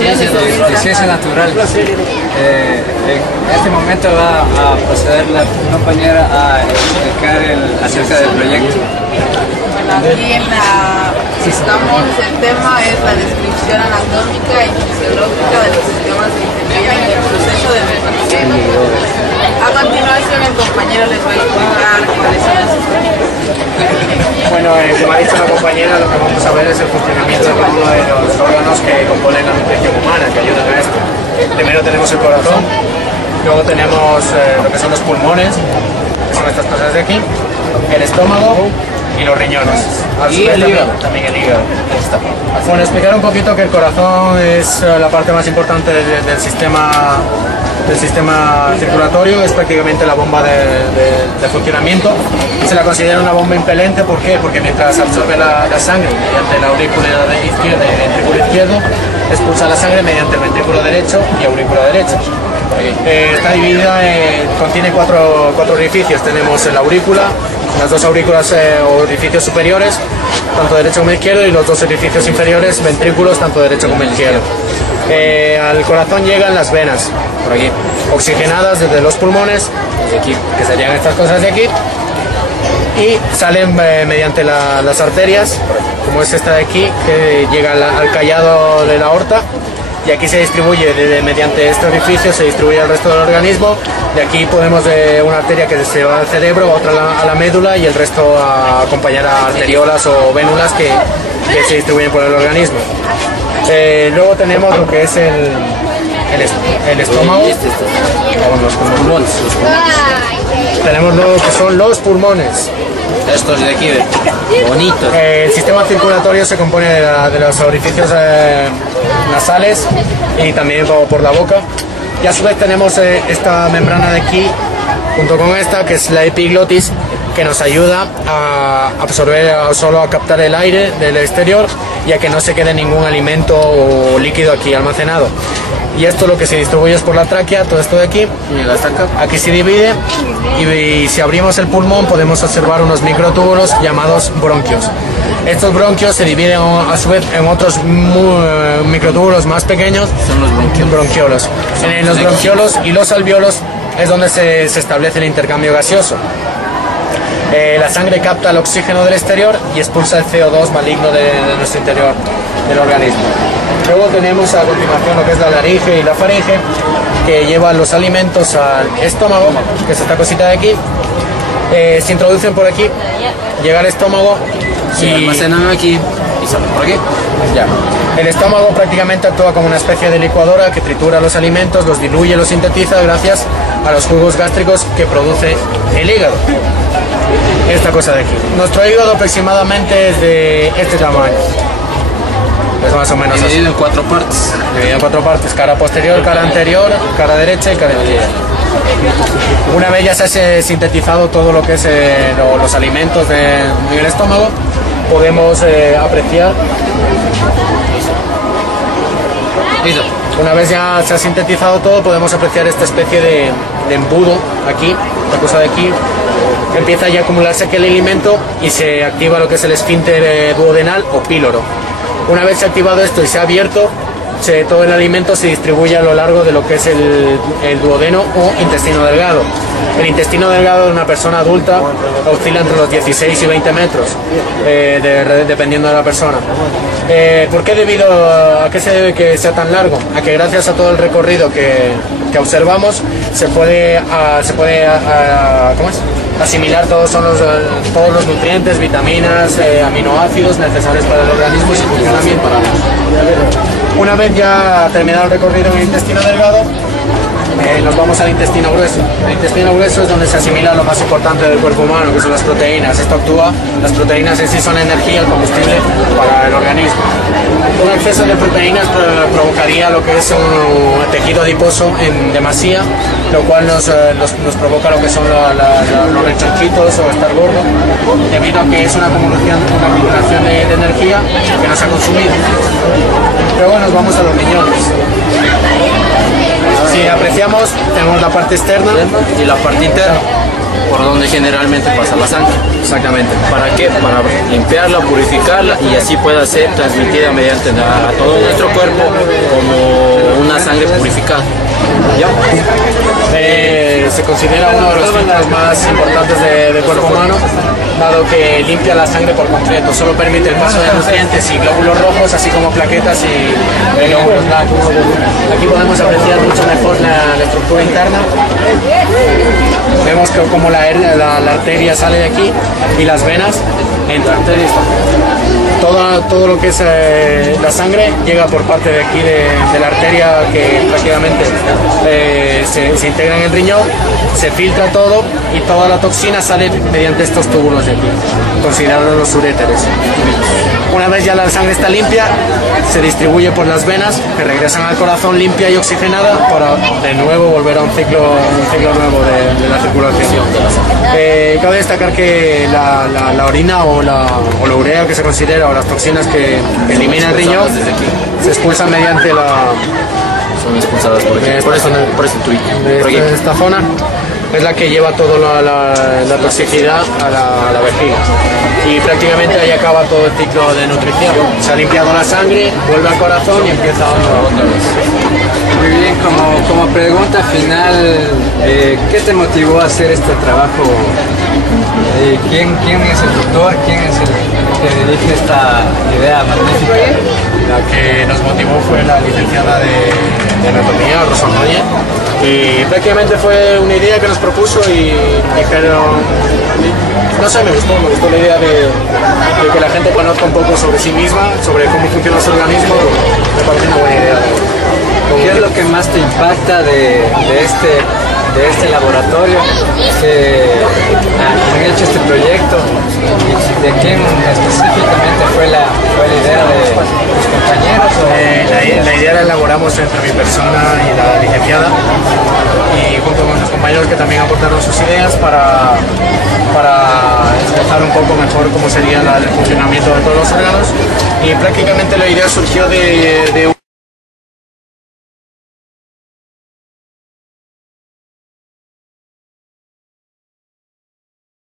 de ciencia natural. En este momento va a proceder la compañera a explicar acerca del proyecto. Bueno, aquí estamos, el tema es la descripción anatómica y fisiológica de los sistemas de ingeniería y el proceso de mantenimiento. A continuación el compañero les va a explicar cuáles son las estructuras. Bueno, como ha dicho la compañera, lo que vamos a ver es el funcionamiento de cada uno de los órganos que componen la nutrición humana, que ayudan a esto. Primero tenemos el corazón, luego tenemos lo que son los pulmones, que son estas cosas de aquí, el estómago y los riñones. Y el hígado. También el hígado. Bueno, explicar un poquito que el corazón es la parte más importante del sistema circulatorio, es prácticamente la bomba de funcionamiento y se la considera una bomba impelente. ¿Por qué? Porque mientras absorbe la sangre mediante la aurícula izquierda y el ventrículo izquierdo, expulsa la sangre mediante el ventrículo derecho y aurícula derecha. Está dividida, contiene cuatro orificios. Tenemos la aurícula, las dos aurículas o orificios superiores, tanto derecho como izquierdo, y los dos orificios inferiores, ventrículos, tanto derecho como izquierdo. Al corazón llegan las venas, por aquí, oxigenadas desde los pulmones, desde aquí, que serían estas cosas de aquí, y salen mediante las arterias, como es esta de aquí, que llega al callado de la aorta, y aquí se distribuye mediante este orificio, se distribuye al resto del organismo. De aquí podemos una arteria que se va al cerebro, otra a la médula, y el resto a acompañar a arteriolas o vénulas que se distribuyen por el organismo. Luego tenemos lo que es el estómago, los pulmones. Tenemos lo que son los pulmones. Estos de aquí, bonitos. El sistema circulatorio se compone de los orificios nasales y también por la boca. Y a su vez tenemos esta membrana de aquí, junto con esta, que es la epiglotis, que nos ayuda a absorber, solo a captar el aire del exterior y a que no se quede ningún alimento o líquido aquí almacenado. Y esto lo que se distribuye es por la tráquea, todo esto de aquí, aquí se divide, y si abrimos el pulmón podemos observar unos microtúbulos llamados bronquios. Estos bronquios se dividen a su vez en otros microtúbulos más pequeños, Son los bronquiolos. En los bronquiolos y los alveolos es donde se establece el intercambio gaseoso. La sangre capta el oxígeno del exterior y expulsa el CO2 maligno de nuestro interior del organismo. Luego tenemos a continuación lo que es la laringe y la faringe, que llevan los alimentos al estómago, que es esta cosita de aquí. Se introducen por aquí, llega al estómago Se almacenan aquí y salen por aquí. ya. El estómago prácticamente actúa como una especie de licuadora que tritura los alimentos, los diluye, los sintetiza gracias a los jugos gástricos que produce el hígado. Esta cosa de aquí. Nuestro hígado aproximadamente es de este tamaño. Es más o menos así. Dividido en 4 partes. Dividido en 4 partes: cara posterior, cara anterior, cara derecha y cara izquierda. Una vez ya se ha sintetizado todo lo que es los alimentos en el estómago, podemos apreciar. Una vez ya se ha sintetizado todo, podemos apreciar esta especie de embudo aquí, esta cosa de aquí. Empieza ya a acumularse aquel alimento y se activa lo que es el esfínter duodenal o píloro. Una vez se ha activado esto y se ha abierto, todo el alimento se distribuye a lo largo de lo que es el duodeno o intestino delgado. El intestino delgado de una persona adulta oscila entre los 16 y 20 metros, dependiendo de la persona. ¿Por qué a qué se debe que sea tan largo? A que gracias a todo el recorrido que observamos se puede asimilar todos los nutrientes, vitaminas, aminoácidos necesarios para el organismo y su funcionamiento. Una vez ya terminado el recorrido en el intestino delgado, nos vamos al intestino grueso. El intestino grueso es donde se asimila lo más importante del cuerpo humano, que son las proteínas. Las proteínas en sí son energía, el combustible para el organismo. Un exceso de proteínas provocaría lo que es un tejido adiposo en demasía, lo cual nos provoca lo que son los rechonchitos o estar gordo, debido a que es una acumulación de energía que no se ha consumido. Luego nos vamos a los riñones. Si apreciamos, tenemos la parte externa Y la parte interna, por donde generalmente pasa la sangre. Exactamente. ¿Para qué? Para limpiarla, purificarla y así pueda ser transmitida mediante a todo nuestro cuerpo como una sangre purificada. ¿Ya? Se considera uno de los filtros más importantes del cuerpo humano, dado que limpia la sangre por completo, solo permite el paso de nutrientes y glóbulos rojos, así como plaquetas y glóbulos blancos. Aquí podemos apreciar mucho mejor la estructura interna. Vemos que como la arteria sale de aquí y las venas entran. Todo lo que es la sangre llega por parte de aquí de la arteria, que prácticamente se integra en el riñón, se filtra todo y toda la toxina sale mediante estos túbulos de aquí, considerados los uréteres. Una vez ya la sangre está limpia, se distribuye por las venas, que regresan al corazón limpia y oxigenada para de nuevo volver a un ciclo nuevo de la circulación. Cabe destacar que la orina o la urea que se considera, o las toxinas que elimina el riñón, se expulsan mediante Son expulsadas por este tuit. esta zona. Es la que lleva toda la toxicidad a la vejiga. Y prácticamente ahí acaba todo el ciclo de nutrición. Se ha limpiado la sangre, vuelve al corazón y empieza otra vez. Muy bien, como pregunta final, ¿qué te motivó a hacer este trabajo? ¿Quién es el doctor? ¿Quién es el que dirige esta idea magnífica? La que nos motivó fue la licenciada de anatomía, Rosa Núñez, y prácticamente fue una idea que nos propuso y dijeron, no sé, me gustó la idea de que la gente conozca un poco sobre sí misma, sobre cómo funciona su organismo. Me parece una buena idea. ¿Qué es lo que más te impacta de este laboratorio que han hecho este proyecto? ¿Y de quién específicamente fue la idea de tus compañeros? La idea la elaboramos entre mi persona y la licenciada, y junto con los compañeros que también aportaron sus ideas para expresar un poco mejor cómo sería el funcionamiento de todos los órganos, y prácticamente la idea surgió de